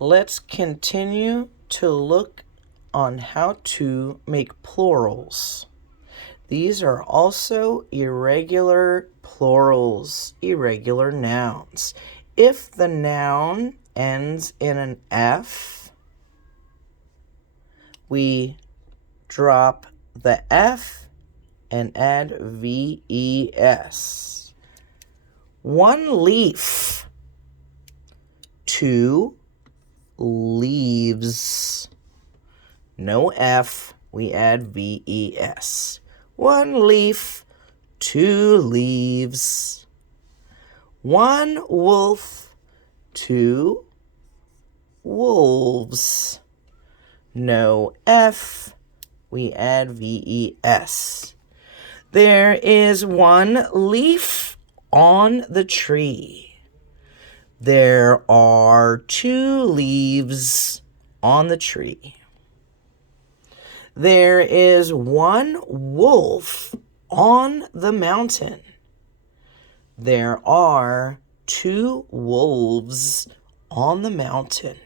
Let's continue to look on how to make plurals. These are also irregular plurals, irregular nouns. If the noun ends in an F, we drop the F and add VES. 1 leaf, 2 leaves. No F, we add VES. 1 leaf, 2 leaves. 1 wolf, 2 wolves. No F, we add VES. There is 1 leaf on the tree. There are 2 leaves on the tree. There is 1 wolf on the mountain. There are 2 wolves on the mountain.